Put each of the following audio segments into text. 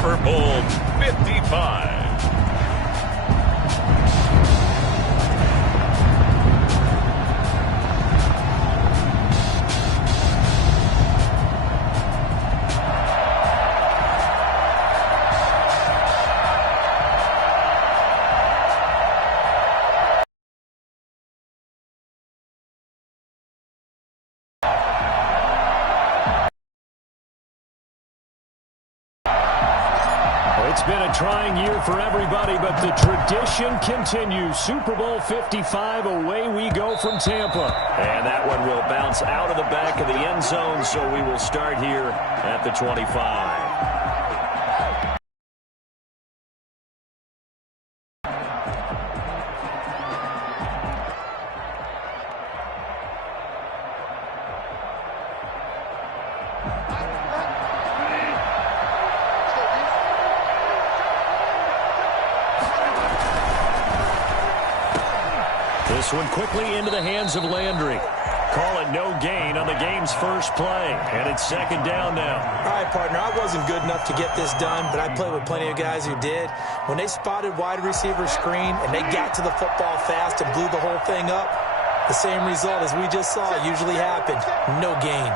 Super Bowl 55. It's been a trying year for everybody, but the tradition continues. Super Bowl 55, away we go from Tampa. And that one will bounce out of the back of the end zone, so we will start here at the 25. This one quickly into the hands of Landry. Call it no gain on the game's first play. And it's second down now. All right, partner, I wasn't good enough to get this done, but I played with plenty of guys who did. When they spotted wide receiver screen and they got to the football fast and blew the whole thing up, the same result as we just saw usually happened. No gain.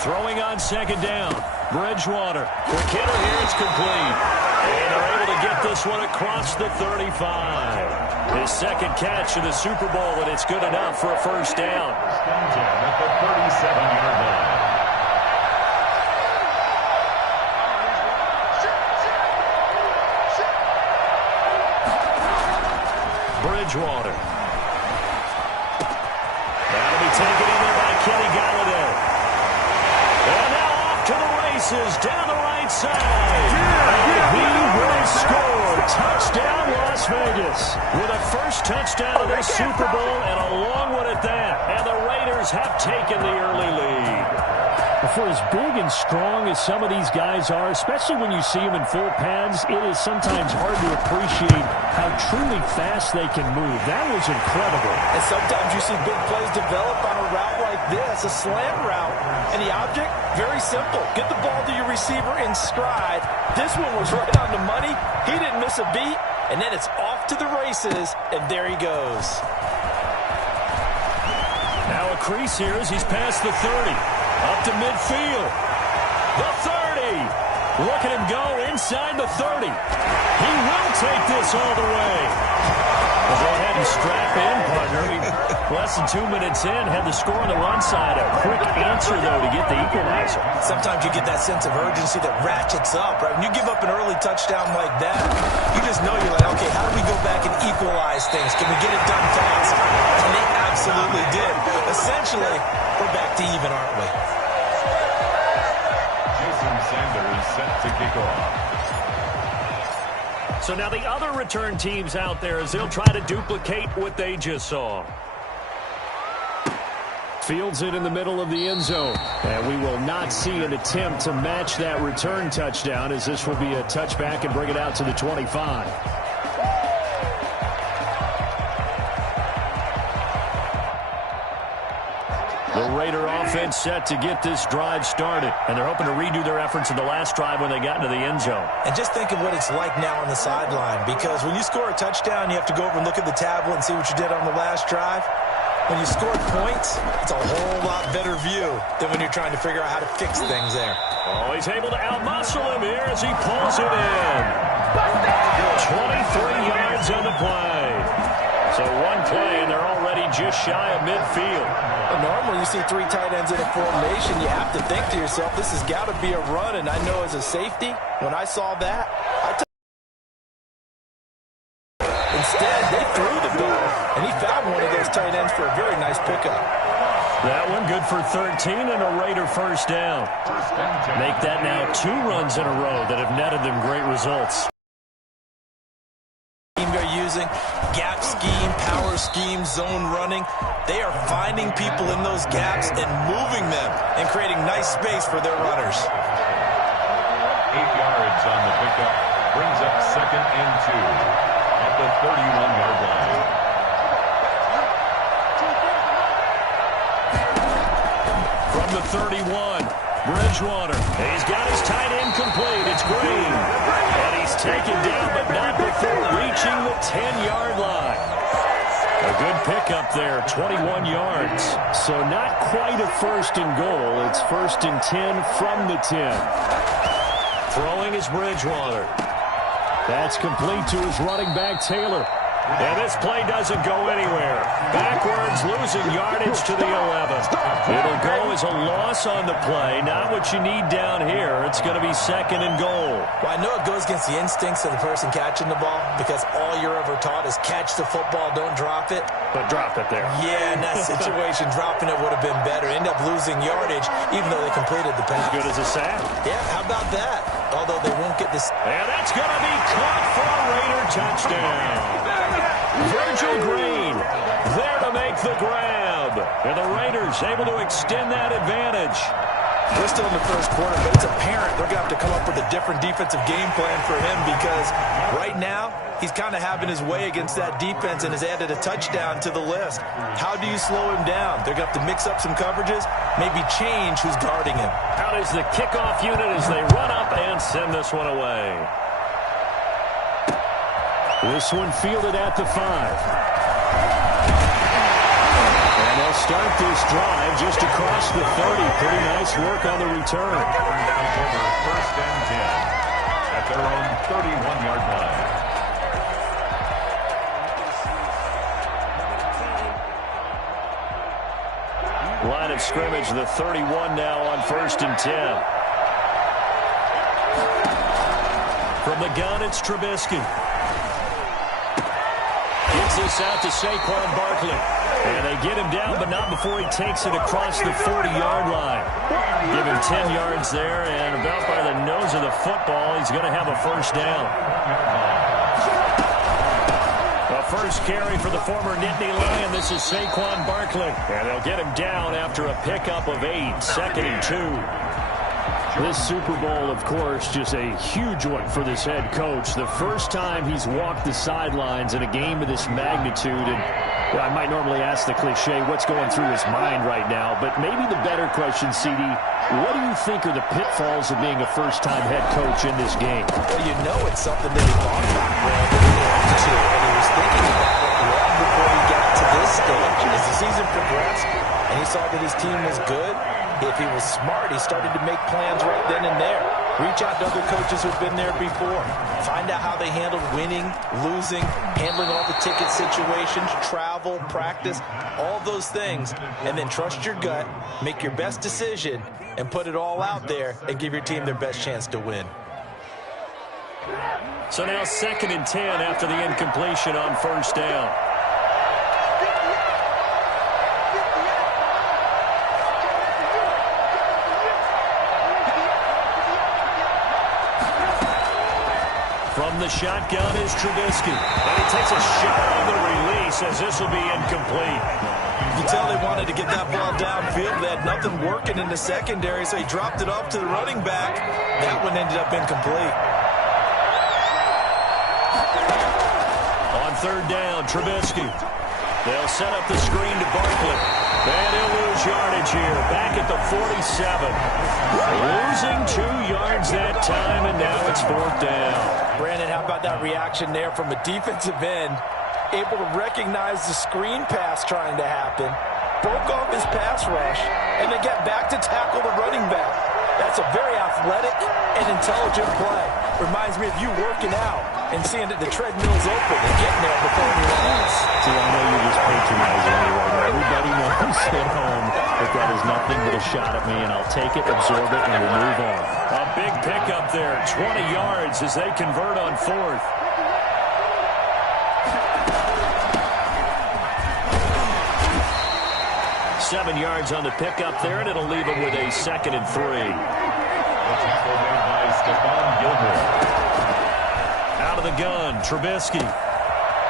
Throwing on second down. Bridgewater. Quick hitter here. It's complete. And they're able to get this one across the 35. His second catch of the Super Bowl, and it's good enough for a first down. At the 37-yard line. Bridgewater. That'll be taken in there by Kenny Galladay. And now off to the races down the right side. And he will score. Touchdown, Las Vegas. With a first touchdown of the Super Bowl and a long one at that. And the Raiders have taken the early lead. For as big and strong as some of these guys are, especially when you see them in full pads, it is sometimes hard to appreciate how truly fast they can move. That was incredible. And sometimes you see big plays develop on a route like this, a slant route. And the object, very simple. Get the ball to your receiver in stride. This one was right on the money. He didn't miss a beat. And then it's off to the races, and there he goes. Now a crease here as he's past the 30. Up to midfield. The 30. Look at him go inside the 30. He will take this all the way. Well, go ahead and strap in, partner. Less than 2 minutes in, had the score on the run side. A quick answer, though, to get the equalizer. Sometimes you get that sense of urgency that ratchets up, right? When you give up an early touchdown like that, you just know you're like, okay, how do we go back and equalize things? Can we get it done fast? And they absolutely did. Essentially, we're back to even, aren't we? Sanders set to kick off. So now the other return teams out there as they'll try to duplicate what they just saw. Fields it in the middle of the end zone. And we will not see an attempt to match that return touchdown as this will be a touchback and bring it out to the 25. The Raider offense set to get this drive started. And they're hoping to redo their efforts in the last drive when they got into the end zone. And just think of what it's like now on the sideline. Because when you score a touchdown, you have to go over and look at the tablet and see what you did on the last drive. When you score points, it's a whole lot better view than when you're trying to figure out how to fix things there. Oh, he's able to outmuscle him here as he pulls it in. 23 yards on the play. So one play, and they're already just shy of midfield. Normally, you see three tight ends in a formation, you have to think to yourself, this has got to be a run. And I know as a safety, when I saw that, instead, they threw the ball, and he found one of those tight ends for a very nice pickup. That one good for 13 and a Raider first down. Make that now 2 runs in a row that have netted them great results. They're using gap scheme, power scheme, zone running. They are finding people in those gaps and moving them and creating nice space for their runners. 8 yards on the pickup. Brings up 2nd and 2 at the 31-yard line. From the 31, Bridgewater. He's got his tight end complete. It's Green. And he's taken down, but not before reaching the 10-yard line. A good pickup there, 21 yards. So not quite a first and goal. It's first and 10 from the 10. Throwing is Bridgewater. That's complete to his running back, Taylor. And this play doesn't go anywhere. Backwards, losing yardage to the 11. It'll go as a loss on the play. Not what you need down here. It's going to be second and goal. Well, I know it goes against the instincts of the person catching the ball because all you're ever taught is catch the football, don't drop it. But drop it there. Yeah, in that situation, dropping it would have been better. End up losing yardage, even though they completed the pass. As good as a sack. Yeah, how about that? Although they won't get this. And that's going to be caught for a Raider touchdown. Virgil Green there to make the grab. And the Raiders able to extend that advantage. We're still in the first quarter, but it's apparent they're going to have to come up with a different defensive game plan for him because right now he's kind of having his way against that defense and has added a touchdown to the list. How do you slow him down? They're going to have to mix up some coverages, maybe change who's guarding him. Out is the kickoff unit as they run up and send this one away. This one fielded at the 5. And they'll start this drive just across the 30. Pretty nice work on the return. First and 10 at their own 31-yard line. Line of scrimmage, the 31 now on first and 10. From the gun, it's Trubisky. Gets this out to Saquon Barkley. And they get him down, but not before he takes it across the 40-yard line. Give him 10 yards there, and about by the nose of the football, he's going to have a first down. A first carry for the former Nittany Lion. This is Saquon Barkley. And they'll get him down after a pickup of 8, second and 2. This Super Bowl, of course, just a huge one for this head coach. The first time he's walked the sidelines in a game of this magnitude. And I might normally ask the cliche, what's going through his mind right now? But maybe the better question, CD, what do you think are the pitfalls of being a first-time head coach in this game? Well, you know it's something that he thought about, Brandon, and he was thinking about it long before he got to this stage. As the season progressed and he saw that his team was good, if he was smart, he started to make plans right then and there. Reach out to other coaches who've been there before. Find out how they handled winning, losing, handling all the ticket situations, travel, practice, all those things. And then trust your gut, make your best decision, and put it all out there and give your team their best chance to win. So now second and 10 after the incompletion on first down. From the shotgun is Trubisky. And he takes a shot on the release as this will be incomplete. You tell they wanted to get that ball downfield. They had nothing working in the secondary, so he dropped it off to the running back. That one ended up incomplete. On third down, Trubisky. They'll set up the screen to Barkley. And he'll lose yardage here. Back at the 47. Losing 2 yards that time, and now it's fourth down. Brandon, how about that reaction there from a defensive end? Able to recognize the screen pass trying to happen. Broke off his pass rush, and then get back to tackle the running back. That's a very athletic and intelligent play. Reminds me of you working out and seeing that the treadmill's open and getting there before anyone else. See, I know you're just patronizing me right now. Everybody knows at home that that is nothing but a shot at me, and I'll take it, absorb it, and we'll move on. A big pickup there, 20 yards as they convert on fourth. Seven yards on the pickup there, and it'll leave him with a second and 3. Out of the gun, Trubisky.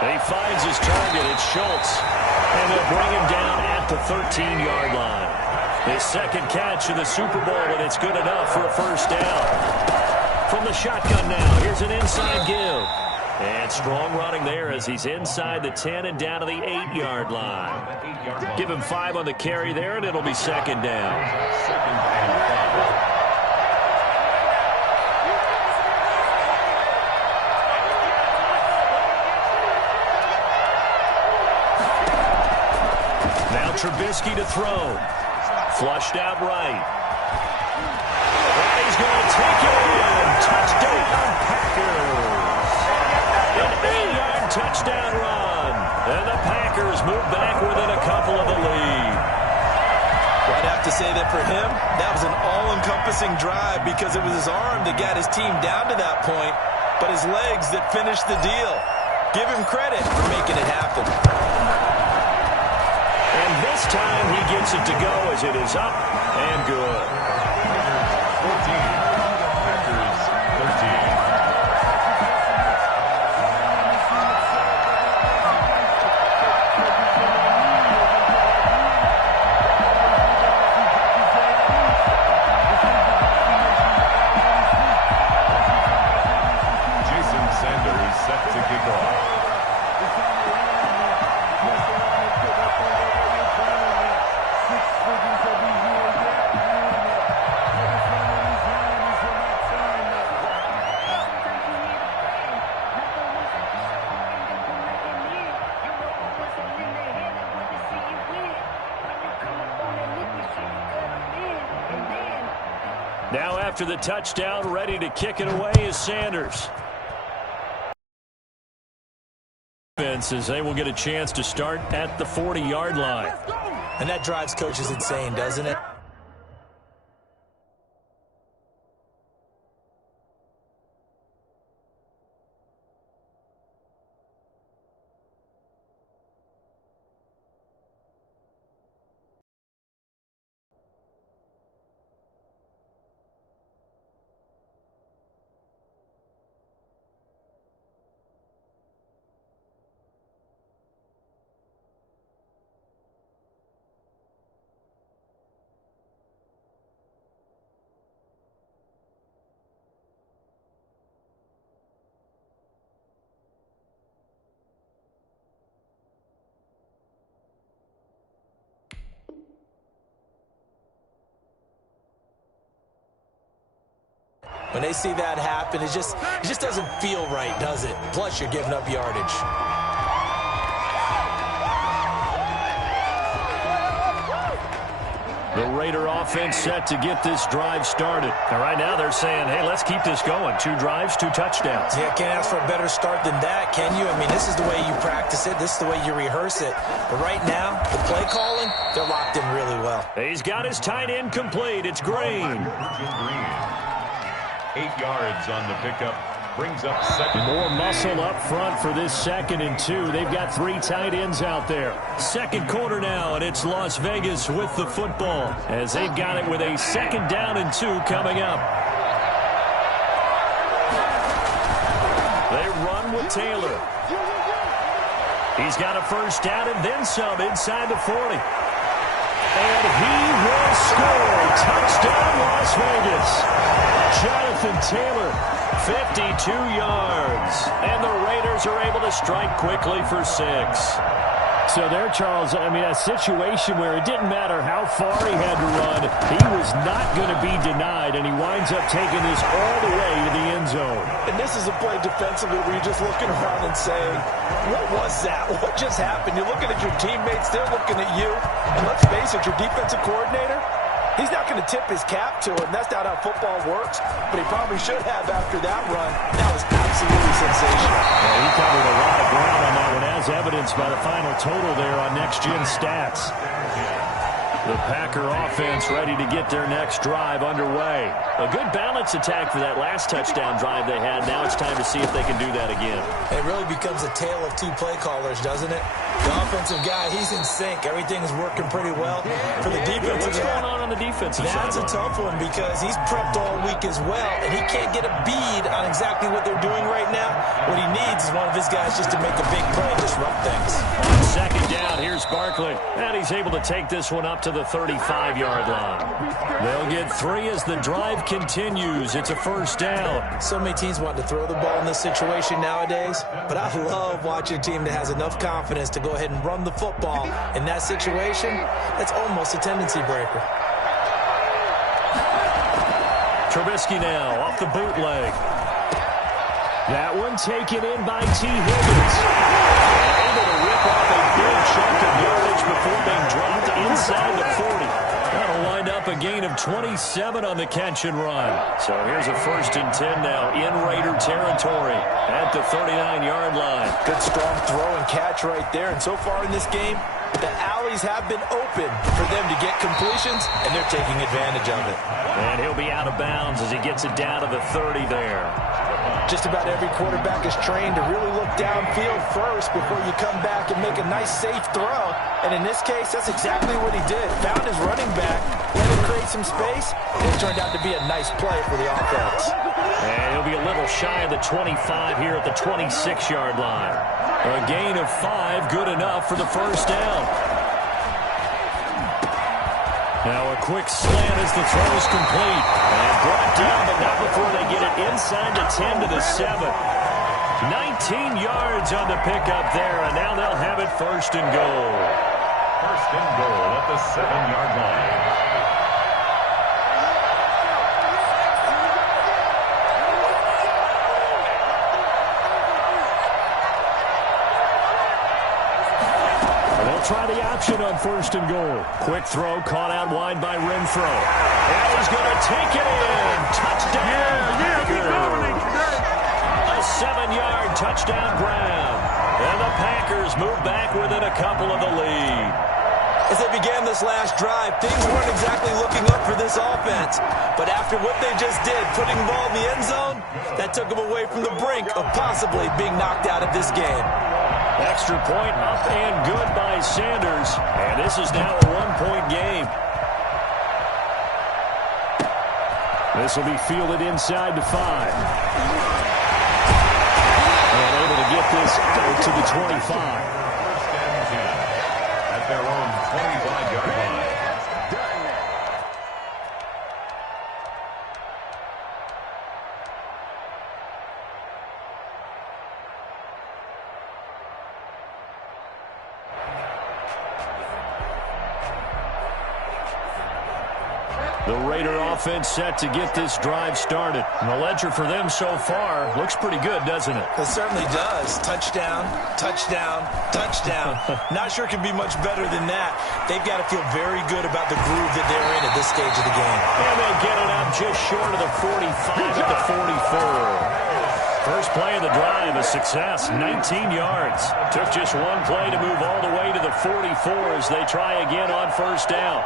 He finds his target. It's Schultz. And they'll bring him down at the 13-yard line. His second catch of the Super Bowl, and it's good enough for a first down. From the shotgun now, here's an inside give. And strong running there as he's inside the 10 and down to the 8-yard line. Give him 5 on the carry there, and it'll be second down. Now Trubisky to throw. Flushed out right. And he's going to take it in. Touchdown, Packers. An 8-yard touchdown run. And the Packers move back within a couple of the lead. Well, I'd have to say that for him, that was an all-encompassing drive because it was his arm that got his team down to that point, but his legs that finished the deal. Give him credit for making it happen. And this time he gets it to go as it is up and good. 14. Packers 13. Set to kick off. Now after the touchdown, ready to kick it away is Sanders. As they will get a chance to start at the 40-yard line. And that drives coaches insane, doesn't it? When they see that happen, it just doesn't feel right, does it? Plus, you're giving up yardage. The Raider offense set to get this drive started. And right now they're saying, hey, let's keep this going. 2 drives, 2 touchdowns. Yeah, can't ask for a better start than that, can you? I mean, this is the way you practice it. This is the way you rehearse it. But right now, the play calling, they're locked in really well. He's got his tight end complete. It's Green. 8 yards on the pickup. Brings up second. More muscle up front for this 2nd and 2. They've got 3 tight ends out there. Second quarter now, and it's Las Vegas with the football as they've got it with a 2nd down and 2 coming up. They run with Taylor. He's got a first down and then some inside the 40. And he will score. Touchdown, Las Vegas. Jonathan Taylor, 52 yards. And the Raiders are able to strike quickly for 6. So there, Charles, I mean, a situation where it didn't matter how far he had to run. He was not going to be denied, and he winds up taking this all the way to the end zone. And this is a play defensively where you're just looking around and saying, what was that? What just happened? You're looking at your teammates. They're looking at you. And let's face it, your defensive coordinator, he's not going to tip his cap to it. And that's not how football works. But he probably should have after that run. That was absolutely sensational. Well, he covered a lot of ground on that one, as evidenced by the final total there on Next Gen Stats. The Packer offense ready to get their next drive underway. A good balance attack for that last touchdown drive they had. Now it's time to see if they can do that again. It really becomes a tale of 2 play callers, doesn't it? The offensive guy, he's in sync. Everything's working pretty well. For the defensive What's going on the defensive side? That's a tough one because he's prepped all week as well, and he can't get a bead on exactly what they're doing right now. What he needs is one of his guys just to make a big play and disrupt things. On 2nd down, here's Barkley. And he's able to take this one up to the 35-yard line. They'll get 3 as the drive continues. It's a first down. So many teams want to throw the ball in this situation nowadays, but I love watching a team that has enough confidence to go ahead and run the football. In that situation, that's almost a tendency breaker. Trubisky now off the bootleg. That one taken in by T. Higgins. Able to rip off a big chunk of yardage before being dropped inside the 40. That'll wind up a gain of 27 on the catch and run. So here's a 1st and 10 now in Raider territory at the 39-yard line. Good strong throw and catch right there. And so far in this game, the alleys have been open for them to get completions, and they're taking advantage of it. And he'll be out of bounds as he gets it down to the 30 there. Just about every quarterback is trained to really look downfield first before you come back and make a nice, safe throw. And in this case, that's exactly what he did. Found his running back, let him create some space, and it turned out to be a nice play for the offense. And he'll be a little shy of the 25 here at the 26-yard line. A gain of 5, good enough for the 1st down. Now a quick slant as the throw is complete. And brought down, but not before they get it inside the 10 to the 7. 19 yards on the pickup there, and now they'll have it 1st and goal. 1st and goal at the 7-yard line. Try the option on 1st and goal. Quick throw caught out wide by Renfro. And he's going to take it in. Touchdown. A 7-yard touchdown grab. And the Packers move back within a couple of the lead. As they began this last drive, things weren't exactly looking up for this offense. But after what they just did, putting the ball in the end zone, that took them away from the brink of possibly being knocked out of this game. Extra point up and good by Sanders. And this is now a 1-point game. This will be fielded inside the 5. And able to get this out to the 25. 1st and 10 at their own 25-yard line. The Raider offense set to get this drive started. And the ledger for them so far looks pretty good, doesn't it? It certainly does. Touchdown, touchdown, touchdown. Not sure it can be much better than that. They've got to feel very good about the groove that they're in at this stage of the game. And they'll get it up just short of the 45 at the 44. First play of the drive, a success, 19 yards. Took just one play to move all the way to the 44 as they try again on 1st down.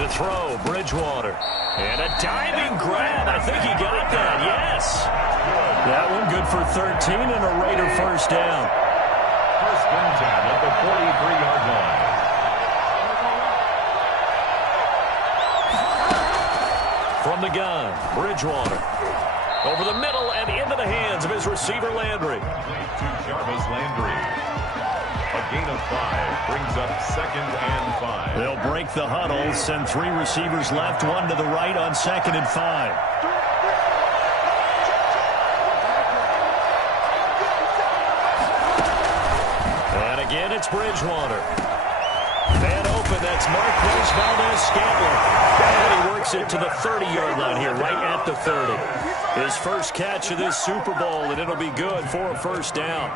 To throw, Bridgewater. And a diving grab. I think he got that, yes. That one good for 13 and a Raider 1st down. 1st and 10 at the 43-yard line. From the gun, Bridgewater. Over the middle and into the hands of his receiver, Landry. To Jarvis Landry. A gain of 5 brings up 2nd and 5. They'll break the huddle, send 3 receivers left, 1 to the right on 2nd and 5. And again, it's Bridgewater. Man open, that's Marquez Valdez-Scantling. And he works it to the 30-yard line here, right at the 30. His first catch of this Super Bowl, and it'll be good for a 1st down.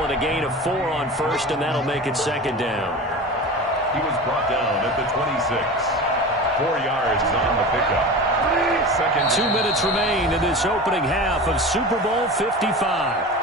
A gain of 4 on 1st, and that'll make it 2nd down. He was brought down at the 26. 4 yards on the pickup. 2 minutes remain in this opening half of Super Bowl 55.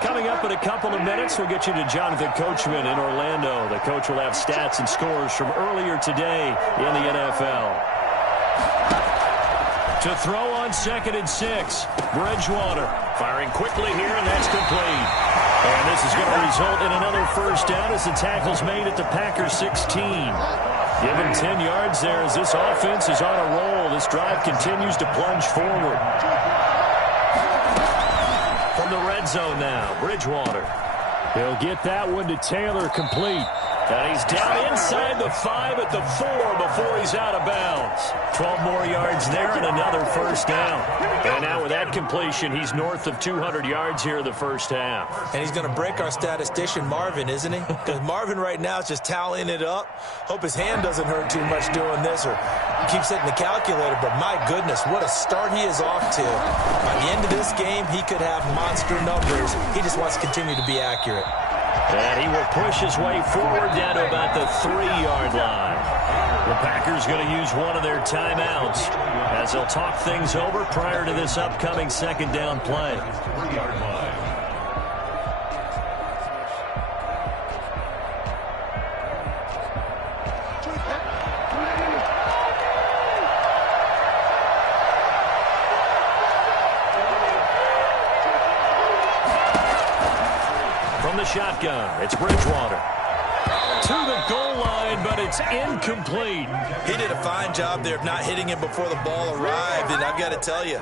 Coming up in a couple of minutes, we'll get you to Jonathan Coachman in Orlando. The coach will have stats and scores from earlier today in the NFL. To throw on 2nd and 6, Bridgewater Firing quickly here, and that's complete. And this is going to result in another first down as the tackle's made at the Packers 16. Give him 10 yards there as this offense is on a roll. This drive continues to plunge forward. From the red zone now, Bridgewater. He'll get that one to Taylor, complete. And he's down inside the 5 at the 4 before he's out of bounds. 12 more yards there and another first down. And now with that completion, he's north of 200 yards here in the first half. And he's going to break our statistician, Marvin, isn't he? Because Marvin right now is just tallying it up. Hope his hand doesn't hurt too much doing this or keeps hitting the calculator. But my goodness, what a start he is off to. By the end of this game, he could have monster numbers. He just wants to continue to be accurate. And he will push his way forward down to about the 3-yard line. The Packers going to use one of their timeouts as they'll talk things over prior to this upcoming second down play. 3-yard line. The shotgun. It's Bridgewater. To the goal line, but it's incomplete. He did a fine job there of not hitting him before the ball arrived, and I've got to tell you,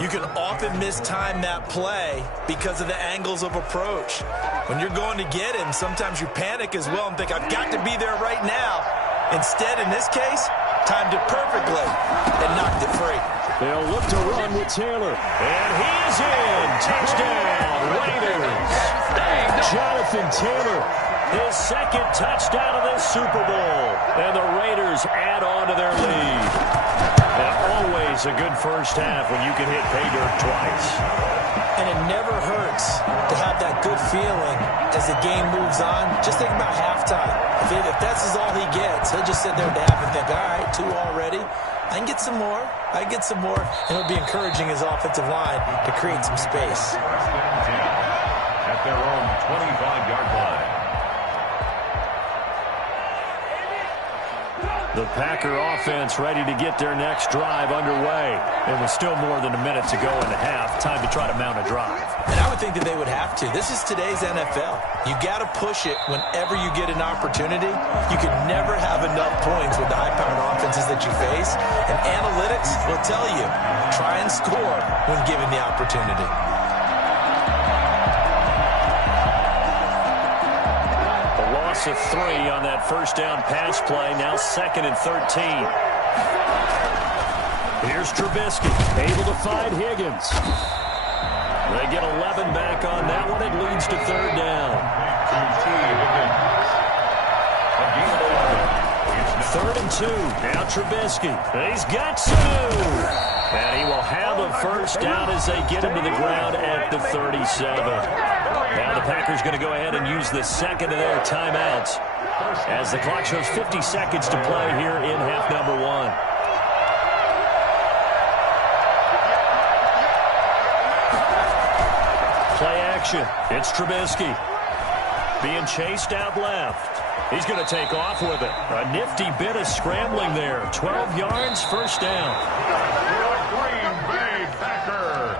you can often mistime that play because of the angles of approach. When you're going to get him, sometimes you panic as well and think, I've got to be there right now. Instead, in this case, timed it perfectly and knocked it free. They'll look to run with Taylor. And he is in. Touchdown, Raiders. Jonathan Taylor, his second touchdown of this Super Bowl. And the Raiders add on to their lead. And always a good first half when you can hit pay dirt twice. And it never hurts to have that good feeling as the game moves on. Just think about halftime. If that's all he gets, he'll just sit there at the half and think, all right, 2 already. I can get some more. I can get some more. And it'll be encouraging his offensive line to create some space. At their own 25-yard line. The Packer offense ready to get their next drive underway. And with still more than a minute to go in the half, time to try to mount a drive. And I would think that they would have to. This is today's NFL. You got to push it whenever you get an opportunity. You can never have enough points with the high-powered offenses that you face. And analytics will tell you, try and score when given the opportunity. Of 3 on that first down pass play. Now 2nd and 13. Here's Trubisky, able to find Higgins. They get 11 back on that one. It leads to 3rd down. 3rd and 2. Now Trubisky. He's got 2. And he will have a first down as they get him to the ground at the 37. Now the Packers going to go ahead and use the second of their timeouts as the clock shows 50 seconds to play here in half number 1. Play action. It's Trubisky being chased out left. He's going to take off with it. A nifty bit of scrambling there. 12 yards, first down. Green Bay Packer.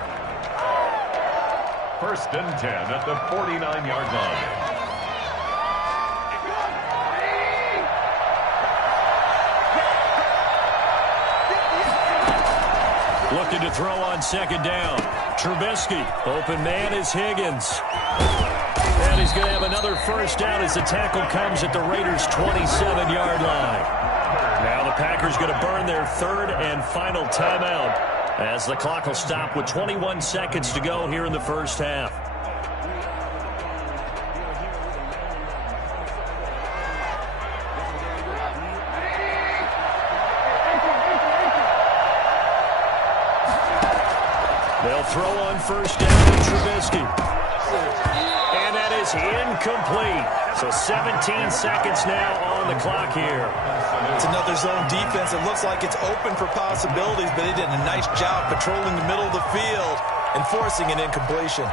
1st and 10 at the 49-yard line. Looking to throw on 2nd down. Trubisky. Open man is Higgins. And he's going to have another first down as the tackle comes at the Raiders' 27-yard line. Now the Packers going to burn their 3rd and final timeout as the clock will stop with 21 seconds to go here in the first half. They'll throw on first down to Trubisky. And that is incomplete. So 17 seconds now on the clock here. It's another zone defense. It looks like it's open for possibilities, but they did a nice job patrolling the middle of the field and forcing an incompletion.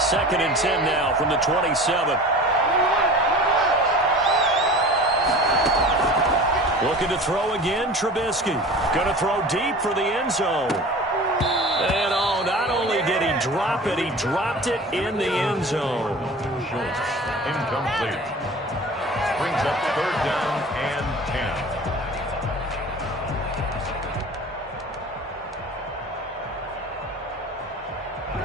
2nd and 10 now from the 27. Looking to throw again, Trubisky. Going to throw deep for the end zone. And oh, not only did he drop it, he dropped it in the end zone. Incomplete. Brings up 3rd down and 10.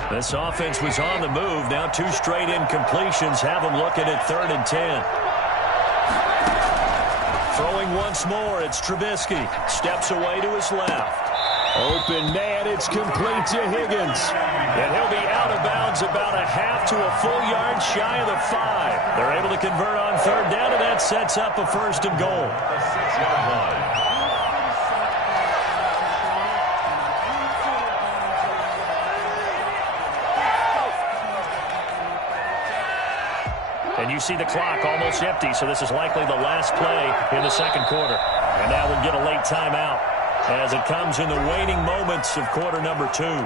This offense was on the move. Now 2 straight incompletions have them looking at 3rd and 10. Throwing once more, it's Trubisky. Steps away to his left. Open man, it's complete to Higgins. And he'll be out of bounds about a half to a full yard shy of the 5. They're able to convert on 3rd down, and that sets up a 1st and goal. The 6-yard line. And you see the clock almost empty, so this is likely the last play in the 2nd quarter. And now we'll get a late timeout as it comes in the waning moments of quarter number 2.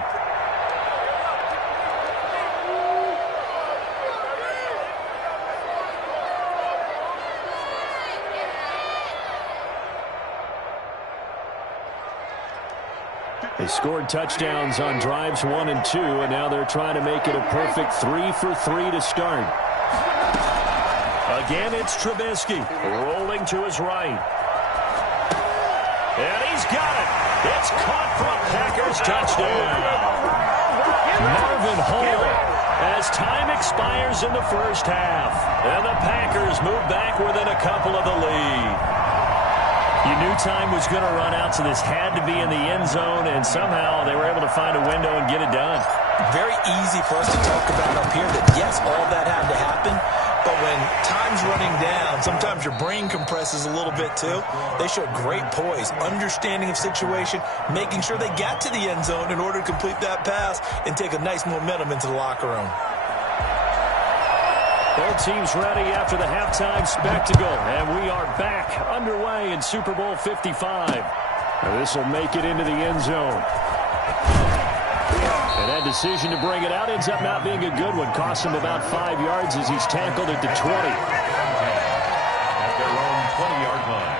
They scored touchdowns on drives 1 and 2, and now they're trying to make it a perfect 3 for 3 to start. Again, it's Trubisky rolling to his right. And he's got it. It's caught for a Packers touchdown. Marvin Hall as time expires in the 1st half. And the Packers move back within a couple of the lead. You knew time was going to run out, so this had to be in the end zone, and somehow they were able to find a window and get it done. Very easy for us to talk about up here that, yes, all that had to happen. But when time's running down, sometimes your brain compresses a little bit too. They showed great poise, understanding of situation, making sure they got to the end zone in order to complete that pass and take a nice momentum into the locker room. Both teams ready after the halftime spectacle, and we are back underway in Super Bowl 55. This will make it into the end zone. And that decision to bring it out ends up not being a good one. Cost him about 5 yards as he's tackled at the 20. At their own 20-yard line.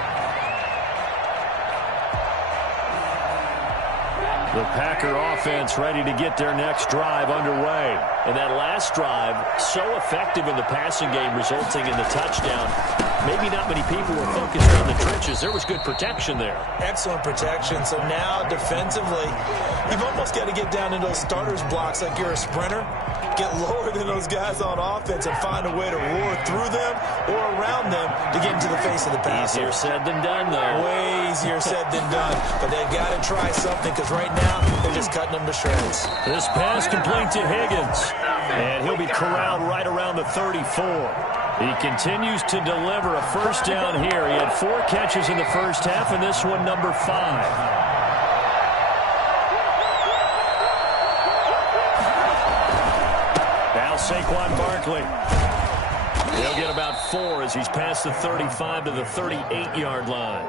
The Packer offense ready to get their next drive underway. And that last drive, so effective in the passing game, resulting in the touchdown. Maybe not many people were focused on the trenches. There was good protection there. Excellent protection. So now, defensively, you've almost got to get down in those starters blocks like you're a sprinter. Get lower than those guys on offense and find a way to roar through them or around them to get into the face of the passer. Easier said than done, though. Way easier said than done. But they've got to try something because right now they're just cutting them to shreds. This pass complete to Higgins. And he'll be corralled right around the 34. He continues to deliver a 1st down here. He had 4 catches in the 1st half, and this one number 5. Now Saquon Barkley. He'll get about 4 as he's past the 35 to the 38-yard line.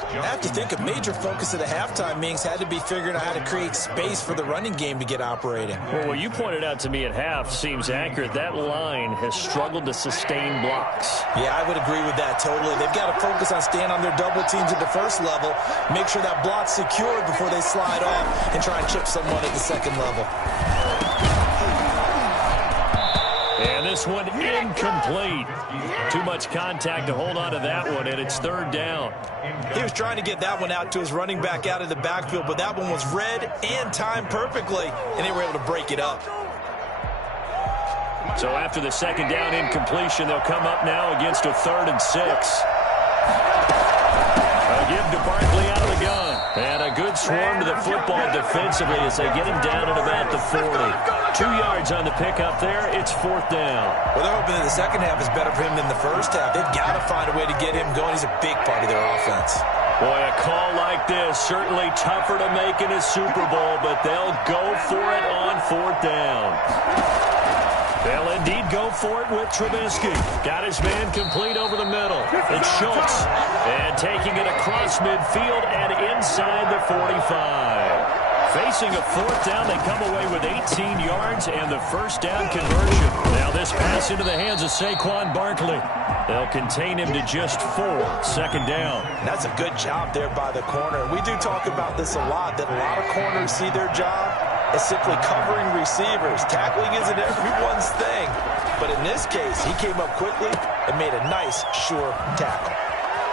I have to think a major focus of the halftime meetings had to be figuring out how to create space for the running game to get operating. Well, what you pointed out to me at half seems accurate. That line has struggled to sustain blocks. Yeah, I would agree with that totally. They've got to focus on staying on their double teams at the 1st level, make sure that block's secured before they slide off and try and chip someone at the 2nd level. And this one incomplete. Too much contact to hold on to that one, and it's 3rd down. He was trying to get that one out to his running back out of the backfield, but that one was read and timed perfectly, and they were able to break it up. So after the 2nd down incompletion, they'll come up now against a 3rd and 6. A give to Barkley out of the gun. And a good swarm to the football defensively as they get him down at about the 40. 2 yards on the pickup there. It's 4th down. Well, they're hoping that the 2nd half is better for him than the 1st half. They've got to find a way to get him going. He's a big part of their offense. Boy, a call like this, certainly tougher to make in a Super Bowl, but they'll go for it on 4th down. They'll indeed go for it with Trubisky. Got his man complete over the middle. It's Schultz. And taking it across midfield and inside the 45. Facing a 4th down, they come away with 18 yards and the 1st down conversion. Now this pass into the hands of Saquon Barkley. They'll contain him to just 4. 2nd down. That's a good job there by the corner. We do talk about this a lot, that a lot of corners see their job is simply covering receivers. Tackling isn't everyone's thing. But in this case, he came up quickly and made a nice, sure tackle.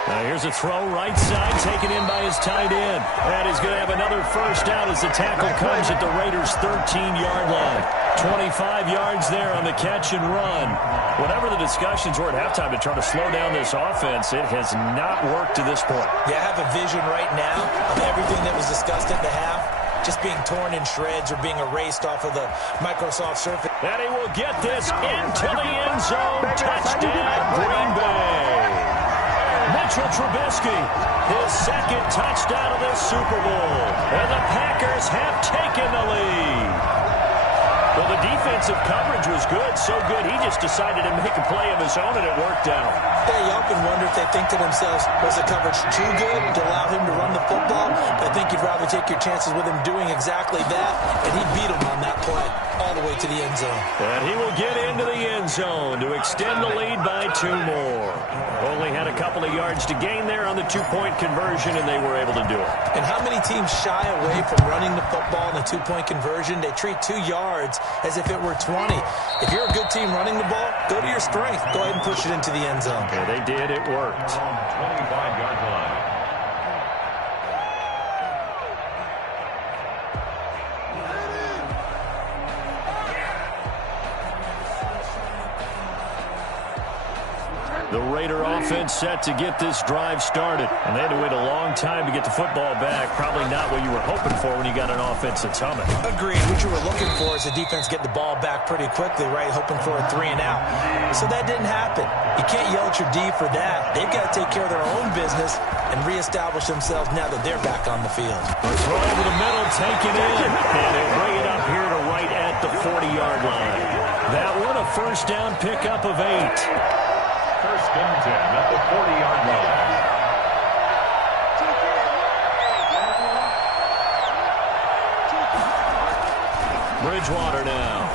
Now here's a throw right side, taken in by his tight end. And he's going to have another first down as the tackle comes at the Raiders' 13-yard line. 25 yards there on the catch and run. Whatever the discussions were at halftime to try to slow down this offense, it has not worked to this point. Yeah, I have a vision right now of everything that was discussed at the half just being torn in shreds or being erased off of the Microsoft Surface. And he will get this into the end zone. Touchdown, Green Bay. Mitchell Trubisky, his second touchdown of this Super Bowl. And the Packers have taken the lead. Well, the defensive coverage was good, so good he just decided to make a play of his own, and it worked out. Yeah, you often wonder if they think to themselves, was the coverage too good to allow him to run the football? I think you'd rather take your chances with him doing exactly that, and he beat him on that play all the way to the end zone. And he will get into the end zone to extend the lead by 2 more. Only had a couple of yards to gain there on the 2-point conversion, and they were able to do it. And how many teams shy away from running the football in the 2-point conversion? They treat 2 yards as if it were 20. If you're a good team running the ball, go to your strength. Go ahead and push it into the end zone. Yeah, they did. It worked. 25-yard line. The Raider offense set to get this drive started. And they had to wait a long time to get the football back. Probably not what you were hoping for when you got an offense that's humming. Agreed. What you were looking for is the defense get the ball back pretty quickly, right? Hoping for a 3 and out. So that didn't happen. You can't yell at your D for that. They've got to take care of their own business and reestablish themselves now that they're back on the field. A throw over the middle, taken in. And they'll bring it up here to right at the 40-yard line. That one a first down pickup of 8. First and 10 at the 40-yard line. Bridgewater now.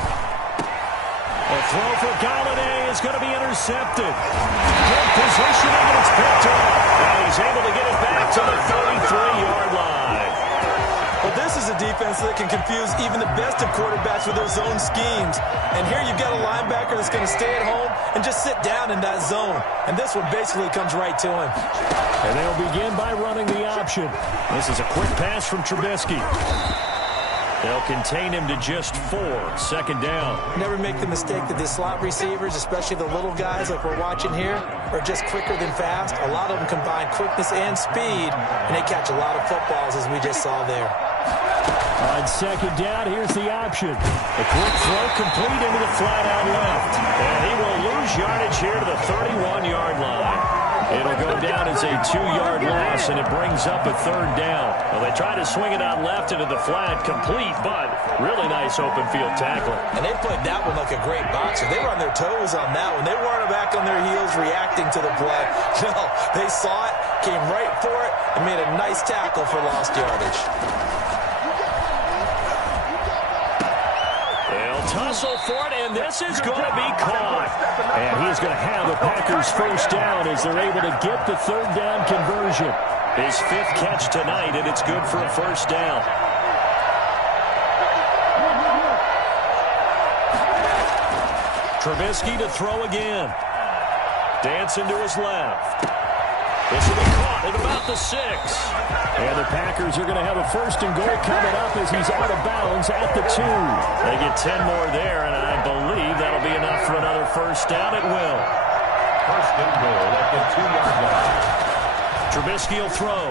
A throw for Galladay is going to be intercepted. Good positioning, and it's picked up. And he's able to get it back to the 33-yard line. Well, this is a defense that can confuse even the best of quarterbacks with their zone schemes. And here you've got a linebacker that's going to stay at home and just sit down in that zone. And this one basically comes right to him. And they'll begin by running the option. This is a quick pass from Trubisky. They'll contain him to just 4. Second down. Never make the mistake that the slot receivers, especially the little guys like we're watching here, are just quicker than fast. A lot of them combine quickness and speed, and they catch a lot of footballs, as we just saw there. On second down, here's the option. A quick throw complete into the flat out left. And he will lose yardage here to the 31-yard line. It'll go down as a 2-yard loss, and it brings up a third down. Well, they try to swing it out left into the flat, complete, but really nice open field tackling. And they played that one like a great boxer. They were on their toes on that one. They weren't back on their heels reacting to the play. No, they saw it, came right for it, and made a nice tackle for lost yardage. Tussle for it, and this is going to be caught. And he's going to have the Packers first down as they're able to get the third down conversion. His 5th catch tonight, and it's good for a first down. Trubisky to throw again. Dancing to his left. This will be caught at about the 6. And the Packers are going to have a first and goal coming up as he's out of bounds at the 2. They get 10 more there, and I believe that'll be enough for another first down. It will. First and goal at the 2-yard line. Trubisky will throw.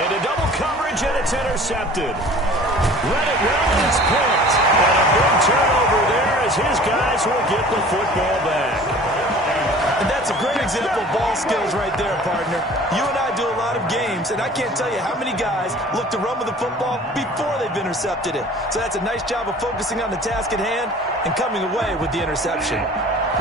Into double coverage, and it's intercepted. Read it well, and it's picked. And a big turnover there as his guys will get the football back. And that's a great example of ball skills right there, partner. You and I do a lot of games, and I can't tell you how many guys look to run with the football before they've intercepted it. So that's a nice job of focusing on the task at hand and coming away with the interception.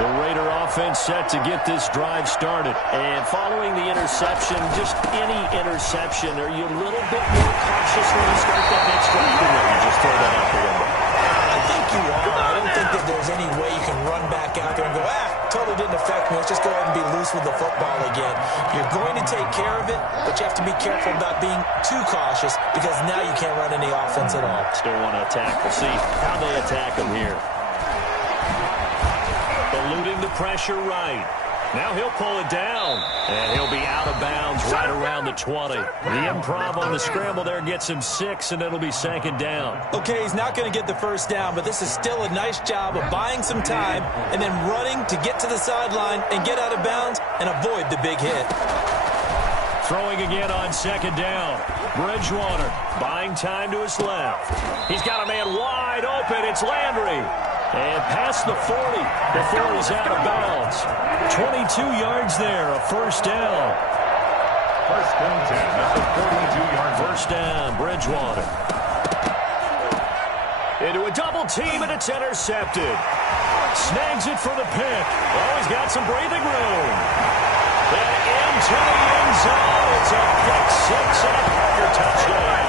The Raider offense set to get this drive started. And following the interception, just any interception, are you a little bit more cautious when you start that next drive? Or you just throw that out the window? I think you are. I don't think that there's any way you can run back out there and go, totally didn't affect me. Let's just go ahead and be loose with the football again. You're going to take care of it, but you have to be careful about being too cautious because now you can't run any offense at all. Still want to attack. We'll see how they attack him here. Eluding the pressure right. Now he'll pull it down, and he'll be out of bounds right around the 20. The improv on the scramble there gets him 6, and it'll be second down. Okay, he's not going to get the first down, but this is still a nice job of buying some time and then running to get to the sideline and get out of bounds and avoid the big hit. Throwing again on second down. Bridgewater buying time to his left. He's got a man wide open. It's Landry. And past the 40 before he's out of bounds. 22 yards there, a first down. First and 10 at the 42-yard line. First down, Bridgewater. Into a double team, and it's intercepted. Snags it for the pick. Oh, he's got some breathing room. And into the end zone. It's a pick 6 and a Packer touchdown.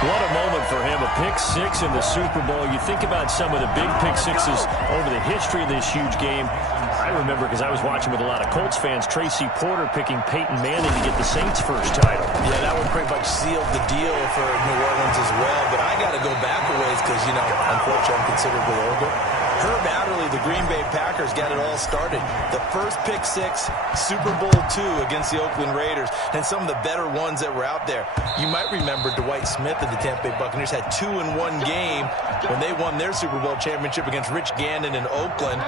What a moment for him, a pick 6 in the Super Bowl. You think about some of the big pick 6s over the history of this huge game. I remember, because I was watching with a lot of Colts fans, Tracy Porter picking Peyton Manning to get the Saints' first title. Yeah, that one pretty much sealed the deal for New Orleans as well. But I got to go back a ways because, you know, unfortunately I'm considerably older. Herb Adderley, the Green Bay Packers, got it all started. The first pick 6, Super Bowl II against the Oakland Raiders, and some of the better ones that were out there. You might remember Dwight Smith of the Tampa Bay Buccaneers had 2 in one game when they won their Super Bowl championship against Rich Gannon in Oakland.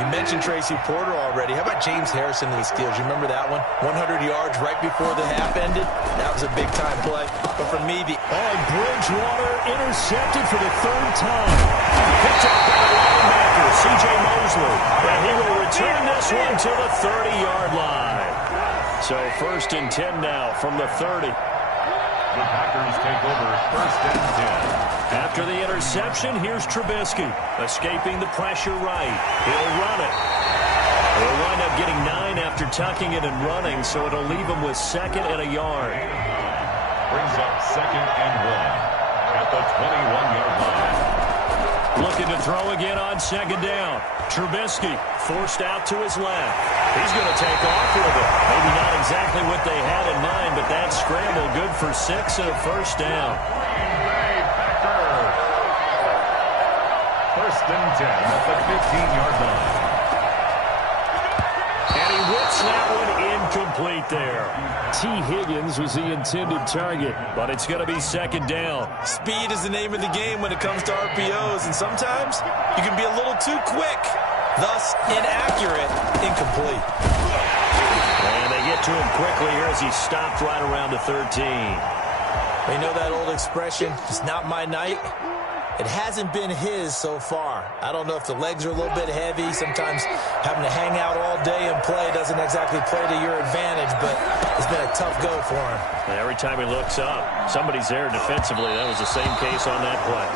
You mentioned Tracy Porter already. How about James Harrison of the Steelers? You remember that one? 100 yards right before the half ended. That was a big-time play. But for me, the Bridgewater intercepted for the 3rd time. Picked up by the linebacker, C.J. Mosley. And he will return this one to the 30-yard line. So 1st and 10 now from the 30. The Packers take over 1st and 10. After the interception, here's Trubisky. Escaping the pressure right. He'll run it. He'll wind up getting 9 after tucking it and running, so it'll leave him with 2nd and a yard. Brings up 2nd and 1 at the 21-yard line. Looking to throw again on second down. Trubisky forced out to his left. He's going to take off with it. Maybe not exactly what they had in mind, but that scramble good for 6 and a first down. First and 10 at the 15-yard line. And he whips that one incomplete there. T. Higgins was the intended target, but it's going to be second down. speed is the name of the game when it comes to RPOs, and sometimes you can be a little too quick, thus inaccurate, incomplete. And they get to him quickly here as he stopped right around the 13. You know that old expression, it's not my night? It hasn't been his so far. I don't know if the legs are a little bit heavy. Sometimes having to hang out all day and play doesn't exactly play to your advantage, but it's been a tough go for him. And every time he looks up, somebody's there defensively. That was the same case on that play.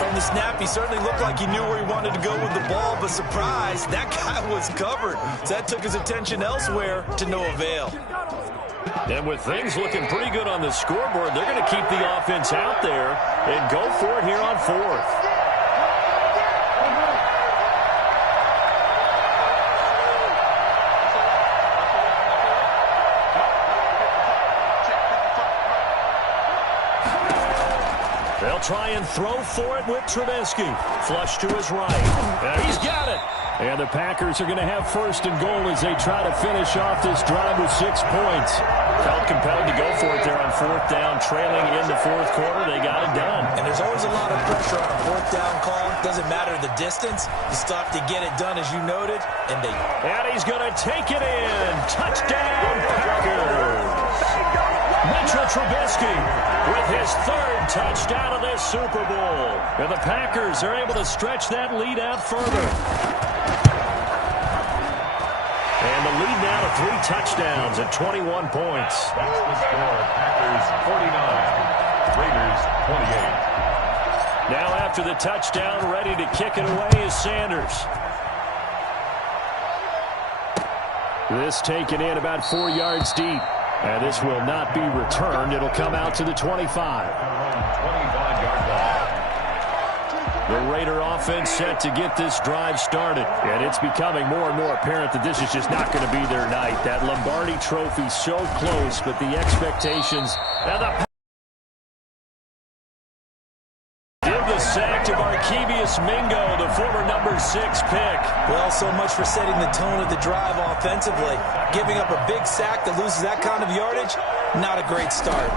From the snap, he certainly looked like he knew where he wanted to go with the ball, but surprise, that guy was covered. So that took his attention elsewhere to no avail. And with things looking pretty good on the scoreboard, they're going to keep the offense out there and go for it here on 4th. They'll try and throw for it with Trubisky. Flush to his right. And he's got it. And the Packers are going to have 1st and goal as they try to finish off this drive with 6 points. Felt compelled to go for it there on 4th down, trailing in the 4th quarter. They got it done. And there's always a lot of pressure on a 4th down call. Doesn't matter the distance. You still have to get it done, as you noted. And he's going to take it in. Touchdown, Packers. Mitchell Trubisky with his 3rd touchdown of this Super Bowl. And the Packers are able to stretch that lead out further. And the lead now to 3 touchdowns at 21 points. That's the score. Packers 49, Raiders 28. Now after the touchdown, ready to kick it away is Sanders. This taken in about 4 yards deep. And this will not be returned. It'll come out to the 25. 25-yard line. The Raider offense set to get this drive started. And it's becoming more and more apparent that this is just not going to be their night. That Lombardi trophy so close, but the expectations... And the sack to Barkevious Mingo, the former number 6 pick. Well, so much for setting the tone of the drive offensively. Giving up a big sack that loses that kind of yardage, not a great start.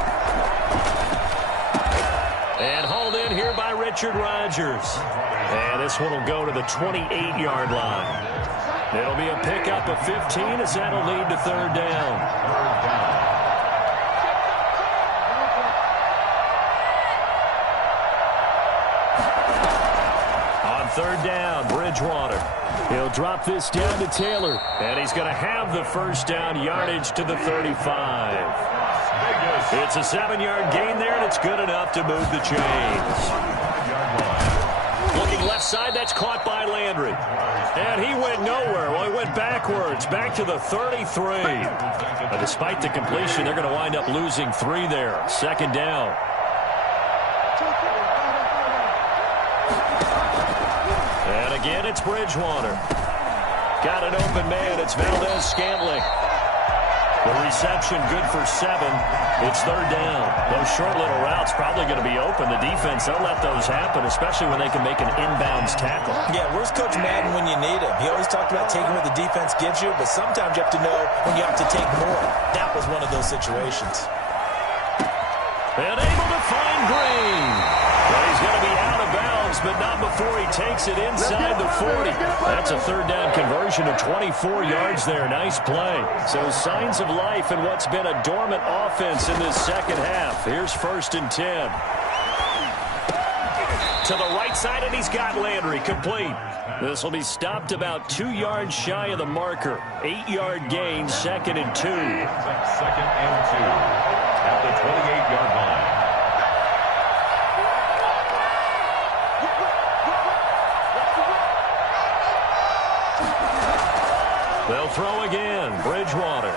And hauled in here by Richard Rodgers. And this one will go to the 28-yard line. It'll be a pickup of 15 as that'll lead to third down. Third down, Bridgewater. He'll drop this down to Taylor. And he's going to have the first down yardage to the 35. It's a 7-yard gain there, and it's good enough to move the chains. Looking left side, that's caught by Landry. And he went nowhere. Well, he went backwards, back to the 33. But despite the completion, they're going to wind up losing 3 there. Second down. And again, it's Bridgewater. Got an open man. It's Valdez-Scantling. The reception good for 7. It's third down. Those short little routes probably going to be open. The defense, they'll let those happen, especially when they can make an inbounds tackle. Yeah, where's Coach Madden when you need him? He always talked about taking what the defense gives you, but sometimes you have to know when you have to take more. That was one of those situations. And able to find Green. Well, he's going to be out of bounds, but not before he takes it inside the 40. That's a third down conversion of 24 yards there. Nice play. So signs of life in what's been a dormant offense in this second half. Here's first and 10. To the right side, and he's got Landry complete. This will be stopped about 2 yards shy of the marker. 8-yard gain, second and 2. Second and 2 at the 28-yard line. They'll throw again. Bridgewater.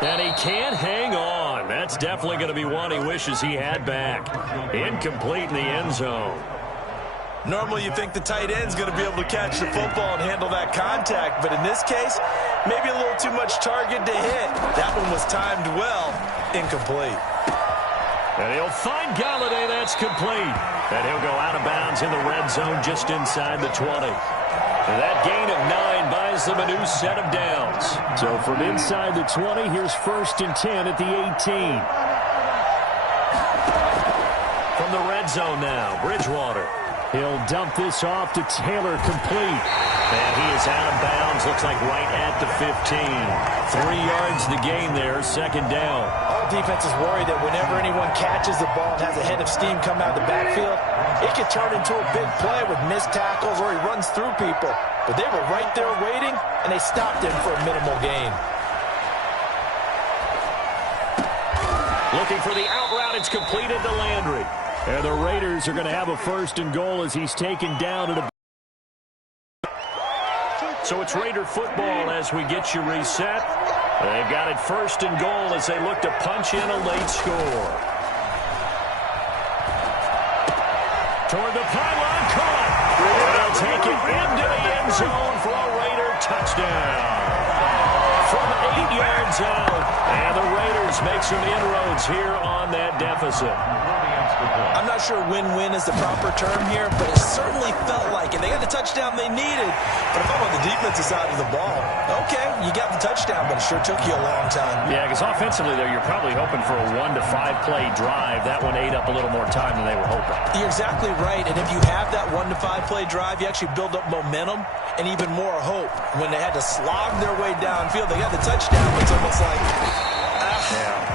And he can't hang on. That's definitely going to be one he wishes he had back. Incomplete in the end zone. Normally you think the tight end's going to be able to catch the football and handle that contact, but in this case, maybe a little too much target to hit. That one was timed well. Incomplete. And he'll find Galladay. That's complete. And he'll go out of bounds in the red zone just inside the 20. And that gain of 9 buys them a new set of downs. So from inside the 20, here's first and 10 at the 18. From the red zone now, Bridgewater. He'll dump this off to Taylor, complete. And he is out of bounds, looks like right at the 15. 3 yards the gain there, second down. All defense is worried that whenever anyone catches the ball and has a head of steam come out of the backfield, it could turn into a big play with missed tackles or he runs through people. But they were right there waiting, and they stopped him for a minimal gain. Looking for the out route, it's completed to Landry. And the Raiders are going to have a first and goal as he's taken down at a... So it's Raider football as we get you reset. They've got it first and goal as they look to punch in a late score. Toward the pylon, caught. They'll take it into the end zone for a Raider touchdown. From 8 yards out, and the Raiders make some inroads here on that deficit. I'm not sure win-win is the proper term here, but it certainly felt like it. They got the touchdown they needed, but if I'm on the defensive side of the ball, okay, you got the touchdown, but it sure took you a long time. Yeah, because offensively, though, you're probably hoping for a 1 to 5 play drive. That one ate up a little more time than they were hoping. You're exactly right, and if you have that 1 to 5 play drive, you actually build up momentum and even more hope. When they had to slog their way downfield, they got the touchdown, but it's almost like...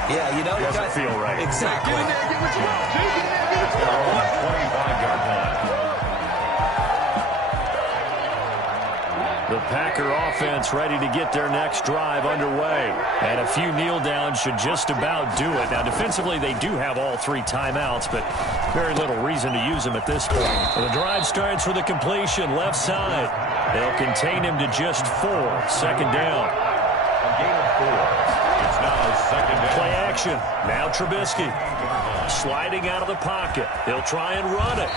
Yeah, you know, it doesn't feel right. Exactly. 25-yard line. The Packer offense ready to get their next drive underway. And a few kneel downs should just about do it. Now, defensively, they do have all 3 timeouts, but very little reason to use them at this point. The drive starts with a completion left side. They'll contain him to just 4. Second down. A gain of 4. It's now second down. Play action. Now Trubisky. sliding out of the pocket. He'll try and run it.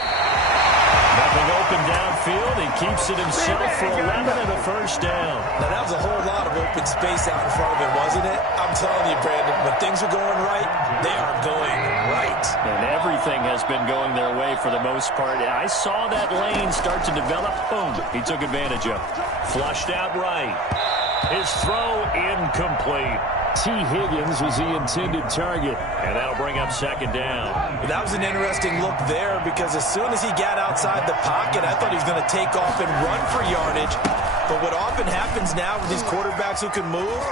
Nothing open downfield. He keeps it himself for 11 and a first down. Now, that was a whole lot of open space out in front of him, wasn't it? I'm telling you, Brandon, when things are going right, they are going right. And everything has been going their way for the most part. I saw that lane start to develop. Boom. He took advantage of it. Flushed out right. His throw incomplete. T. Higgins was the intended target. And that'll bring up second down. That was an interesting look there because as soon as he got outside the pocket, I thought he was going to take off and run for yardage. But what often happens now with these quarterbacks who can move,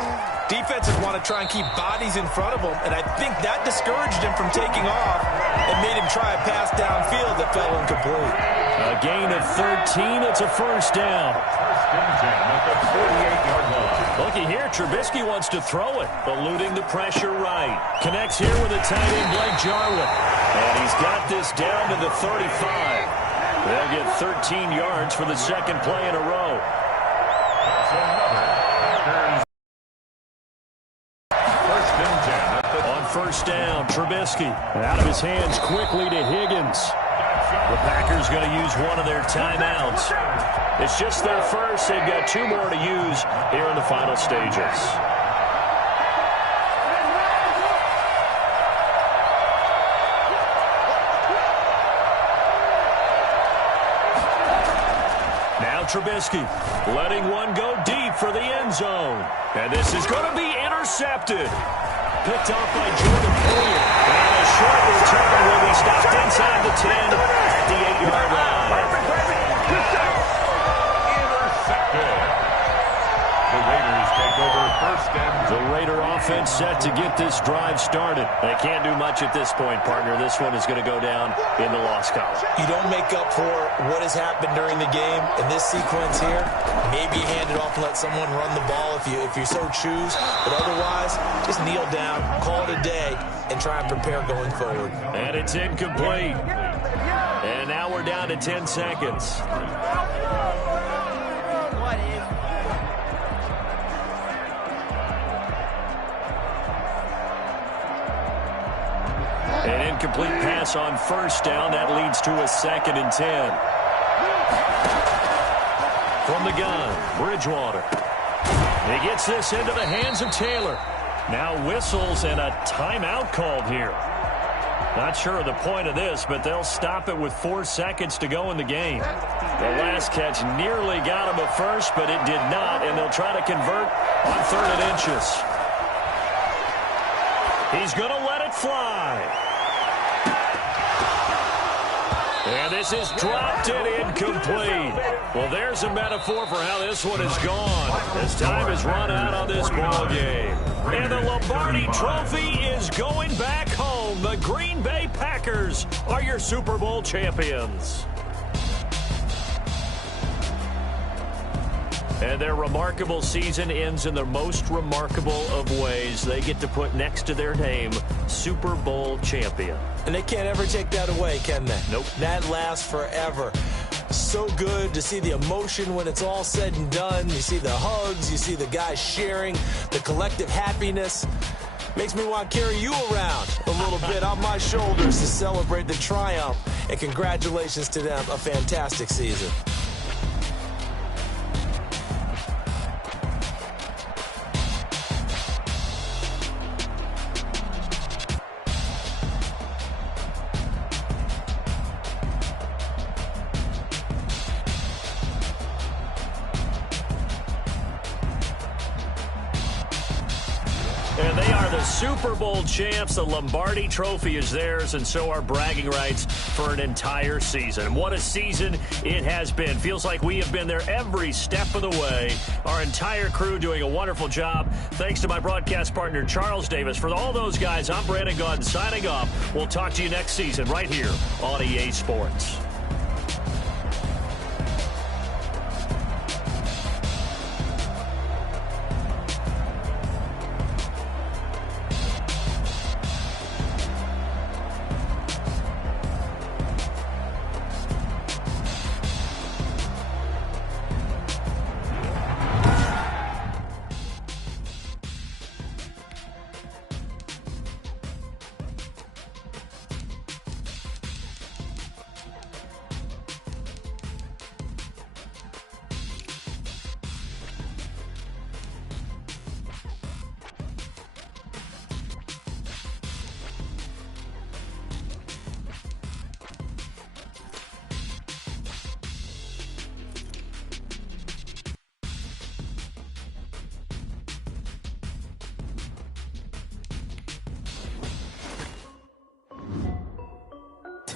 defenses want to try and keep bodies in front of them. And I think that discouraged him from taking off and made him try a pass downfield that fell incomplete. A gain of 13. It's a first down. First and 10 at the 48-yard line. Looky here, Trubisky wants to throw it, eluding the pressure right. Connects here with a tight end, Blake Jarwin. And he's got this down to the 35. They'll get 13 yards for the second play in a row. First and 10 On first down, Trubisky. Out of his hands quickly to Higgins. The Packers going to use one of their timeouts. It's just their first. They've got two more to use here in the final stages. Now Trubisky letting one go deep for the end zone. And this is going to be intercepted. Picked off by Jordan Poyer. And a short return will be stopped inside the 10 at the 8-yard line. The Raiders take over first and The Raider offense set to get this drive started. They can't do much at this point, partner. This one is going to go down in the loss column. You don't make up for what has happened during the game. In this sequence here, maybe hand it off and let someone run the ball if you so choose. But otherwise, just kneel down, call it a day, and try and prepare going forward. And it's incomplete. And now we're down to 10 seconds. An incomplete pass on first down. That leads to a 2nd and 10. From the gun, Bridgewater. He gets this into the hands of Taylor. Now whistles and a timeout called here. Not sure of the point of this, but they'll stop it with 4 seconds to go in the game. The last catch nearly got him at first, but it did not, and they'll try to convert on 3rd and inches. He's going to let it fly. And this is dropped and incomplete. Well, there's a metaphor for how this one is gone. As time has run out on this ball game. And the Lombardi Trophy is going back home. The Green Bay Packers are your Super Bowl champions. And their remarkable season ends in the most remarkable of ways. They get to put next to their name, Super Bowl champion. And they can't ever take that away, can they? Nope. That lasts forever. So good to see the emotion when it's all said and done. You see the hugs, you see the guys sharing, the collective happiness. Makes me want to carry you around a little bit on my shoulders to celebrate the triumph. And congratulations to them, a fantastic season. And they are the Super Bowl champs. The Lombardi Trophy is theirs, and so are bragging rights for an entire season. What a season it has been. Feels like we have been there every step of the way. Our entire crew doing a wonderful job. Thanks to my broadcast partner, Charles Davis. For all those guys, I'm Brandon Gaudin signing off. We'll talk to you next season right here on EA Sports.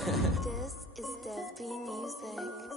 This is Dev B Music.